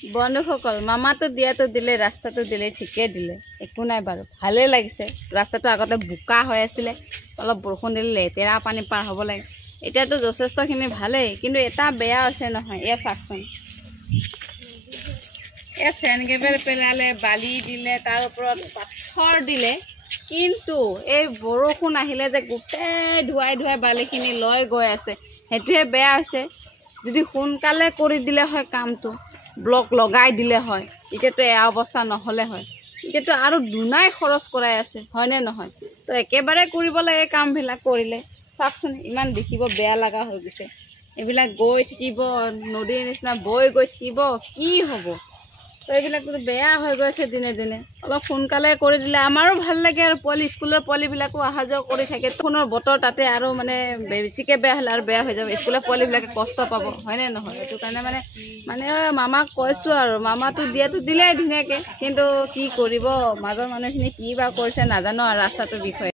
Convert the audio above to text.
বন্ধুসকল মামাটো দিয়াটো দিলে ৰাস্তাটো দিলে ঠিকই দিলে একো নাই বাৰু ভালে লাগিছে ৰাস্তাটো আগতে বোকা হৈ আছিল অলপ বৰষুণ দিলে লেতেৰা পানী পাৰ হ'ব লাগে এতিয়াতো যথেষ্টখিনি ভালেই কিন্তু এটা বেয়া আছে নহয় এয়া চাকচোন এ চেনগেবেল পেলালে বালি দিলে তাৰ ওপৰত পাথৰ দিলে কিন্তু এই বৰষুণ আহিলে যে গোটেই ধুৱাই ধুৱাই বালিখিনি লৈ গৈ আছে হেতুৱে বেয়া হৈছে যদি সোনকালে কৰি দিলে হয় কামটো ব্লক লগাই দিলে হয় এতিয়াতো এই অৱস্থা নহলে হয় এতিয়াতো আৰু দুনাই খৰচ কৰাই আছে হয়নে নহয় তো একেবাৰে কৰিব লাগে কামবিলাক কৰিলে চাকচোন ইমান দেখিব বেয়া লগা হৈ গৈছে এইবিলাক গৈ থাকিব নদীৰ নিচিনা বৈ গৈ থাকিব কি হ'ব তো এইবিলাকতো বেয়া হৈ গৈছে দিনে দিনে অলপ সোনকালে কৰি দিলে আমাৰো ভাল লাগে আৰু পোৱালি স্কুলৰ পোৱালিবিলাকো অহা যোৱা কৰি থাকে ফোনৰ বতৰ তাতে আৰু মানে বেছিকৈ বেয়া হ'লে আৰু বেয়া হৈ যাব স্কুলৰ পোৱালিবিলাকে কষ্ট পাব হয়নে নহয় এইটো কাৰণে মানে মামাক কৈছোঁ আৰু মামাটো দিয়াটো দিলে ধুনীয়াকৈ কিন্তু কি কৰিব মাজৰ মানুহখিনি কি বা কৰিছে নাজানো আৰু ৰাস্তাটোৰ বিষয়ে